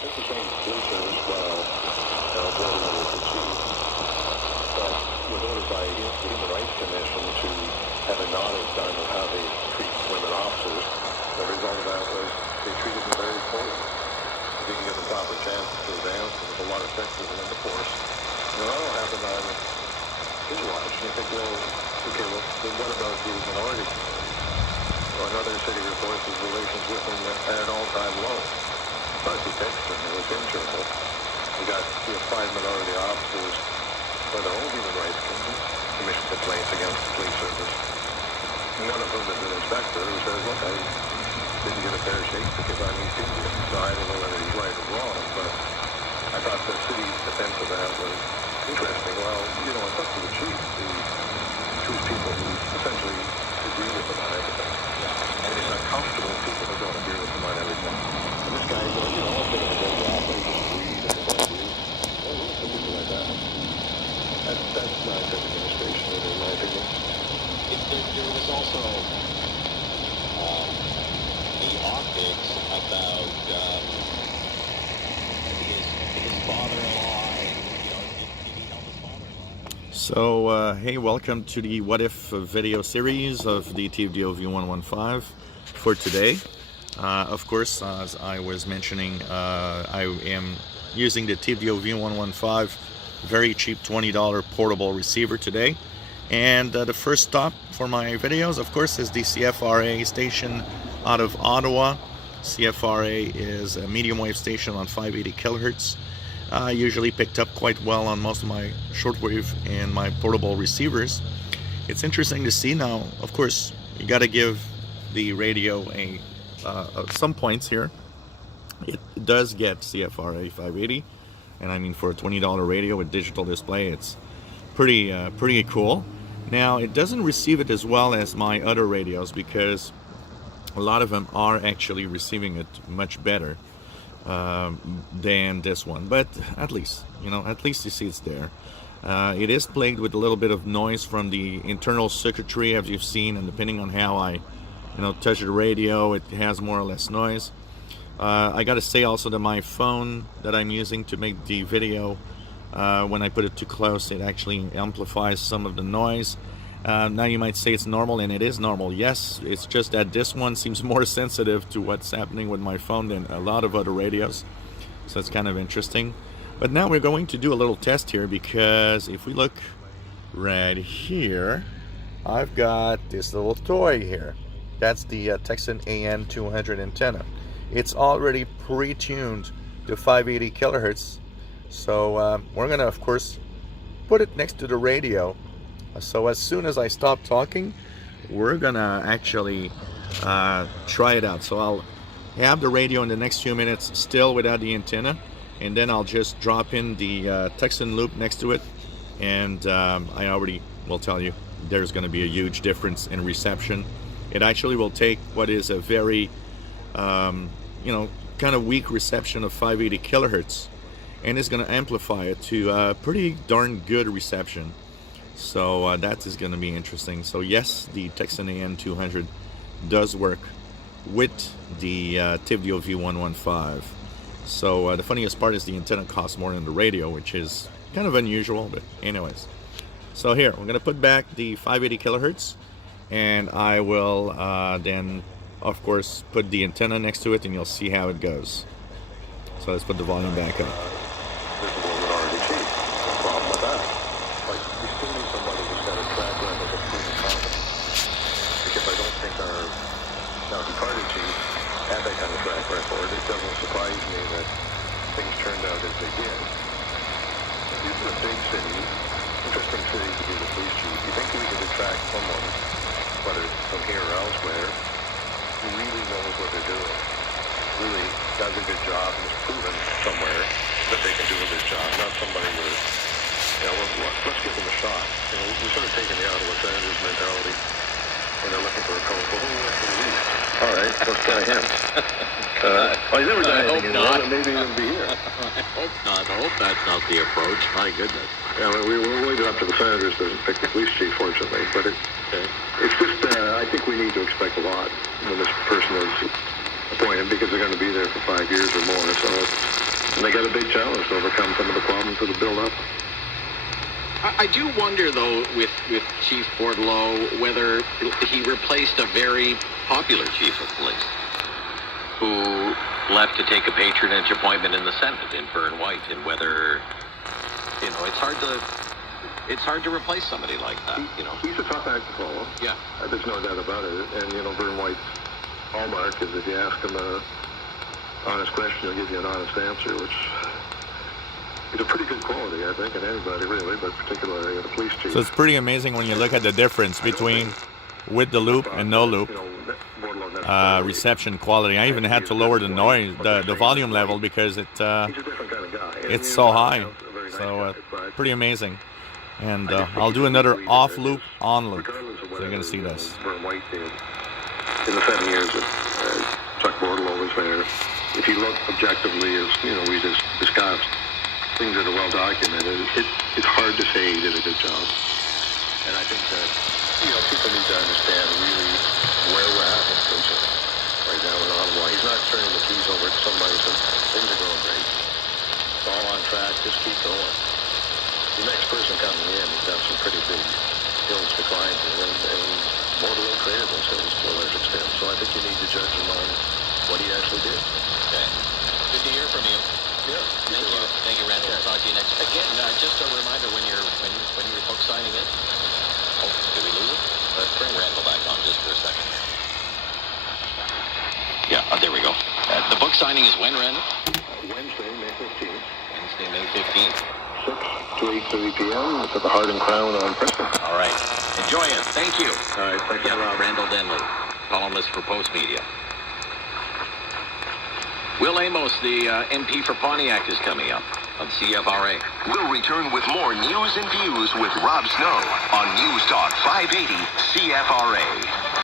It's the same police service while voting was achieved. But was ordered by the Human Rights Commission to have an audit done of how they treat women officers. The result of that was they treated them very poorly. They didn't give them proper chance to advance. There was a lot of sexism in the force. And that all happened on his watch. And you think, well, okay, well, then what about the minority community? Well, another city reports his relations with them at an all-time low. Darcy Tecsun, who was internal, we got 5 minority officers for their own human rights commission complaints against the police service. One of them is an inspector who says, look, I didn't get a fair shake because I'm East Indian. So I don't know whether he's right or wrong, but I thought the city's defense of that was interesting. Well, it's up to the chief to choose people who essentially agree with him on everything. And it's uncomfortable if people who don't agree with him on everything. And this guy goes, I'll take a great job, but he just agrees and doesn't agree. Well, we don't put people like that. That's not good administration, in my opinion. There was also the optics about his father-in-law, and did he help his father-in-law? So, hey, welcome to the What If video series of the Tivdio V115 for today. Of course, as I was mentioning, I am using the Tivdio V115, very cheap $20 portable receiver today. And the first stop for my videos, of course, is the CFRA station out of Ottawa. CFRA is a medium wave station on 580 kHz. Usually picked up quite well on most of my shortwave and my portable receivers. It's interesting to see now, of course, you got to give the radio some points here. It does get CFRA 580, and I mean, for a $20 radio with digital display, it's pretty cool. Now, it doesn't receive it as well as my other radios because a lot of them are actually receiving it much better than this one. But at least you see it's there. It is plagued with a little bit of noise from the internal circuitry, as you've seen, and depending on how I touch the radio, it has more or less noise. I gotta say also that my phone that I'm using to make the video, when I put it too close, it actually amplifies some of the noise. Now you might say it's normal, and it is normal. Yes, it's just that this one seems more sensitive to what's happening with my phone than a lot of other radios. So it's kind of interesting. But now we're going to do a little test here, because if we look right here, I've got this little toy here. That's the Tecsun AN-200 antenna. It's already pre-tuned to 580 kHz. So we're gonna, of course, put it next to the radio. So as soon as I stop talking, we're gonna actually try it out. So I'll have the radio in the next few minutes still without the antenna, and then I'll just drop in the Tecsun loop next to it, and I already will tell you there's gonna be a huge difference in reception. It actually will take what is a very kind of weak reception of 580 kHz, and it's going to amplify it to a pretty darn good reception. So that is going to be interesting. So yes, the Tecsun AN-200 does work with the Tivdio V115. So the funniest part is the antenna costs more than the radio, which is kind of unusual, but anyways. So here, we're going to put back the 580 kHz, and I will then, of course, put the antenna next to it, and you'll see how it goes. So let's put the volume back up. Visible minority chief. No problem with that. But we still need somebody who's got a track record of proven competence. Because I don't think our now departed chief had that kind of track record. It doesn't surprise me that things turned out as they did. These are big cities, interesting cities to be the police chief. You think we could attract someone, whether it's from here or elsewhere, who really knows what they're doing, really does a good job and is proven somewhere that they can do a good job, not somebody with, let's give them a shot. We're sort of taking the Ottawa Senators mentality when they're looking for a coach. Well, who wants to leave? All right, let's try him. He's never done anything in Rwanda, maybe he'll be here. I hope not. I hope that's not the approach. My goodness. Yeah, we'll leave it up to the Senators to pick the police chief, fortunately, but it's just, I think we need to expect a lot when this person is appointed, because they're going to be there for 5 years or more. So And they got a big challenge to overcome some of the problems that have built up. I do wonder, though, with Chief Bordelot, whether he replaced a very popular chief of police who left to take a patronage appointment in the Senate in Vern White, and whether, it's hard to replace somebody like that, He's a tough act to follow. Yeah. There's no doubt about it. And, Vern White's hallmark is if you ask him an honest question, he'll give you an honest answer, which is a pretty good quality, I think, in anybody, really, but particularly in a police chief. So it's pretty amazing when you look at the difference between with the loop and no loop reception quality. I even had to lower the noise, the volume level, because he's a different kind of guy. it's so high. So pretty amazing. And I'll do another off loop, on loop. So you're going to see this. Vern White did in the 7 years that Chuck Bordelot was there. If you look objectively, as we just discussed, things that are well documented, it's hard to say he did a good job. And I think that people need to understand really where we're at in Policing right now in Ottawa. He's not turning the keys over to somebody who says things are going great. It's all on track. Just keep going. The next person coming in, he's done some pretty big hills to climb, and Bordelot created those hills to a large extent. So I think you need to judge him on what he actually did. Okay. Good to hear from you. Yeah. Thank you, Randall. I'll talk to you next. Again, just a reminder when you're book signing it. Oh, did we lose it? Let's bring Randall back on just for a second. Yeah, there we go. The book signing is when, Randall? Wednesday, May 15th. Wednesday, May 15th. 6 to 8:30 p.m. It's at the Heart and Crown on Preston. All right. Enjoy it. Thank you. All right. Thank you, Rob. Randall Denley, columnist for Post Media. Will Amos, the MP for Pontiac, is coming up on CFRA. We'll return with more news and views with Rob Snow on News Talk 580 CFRA.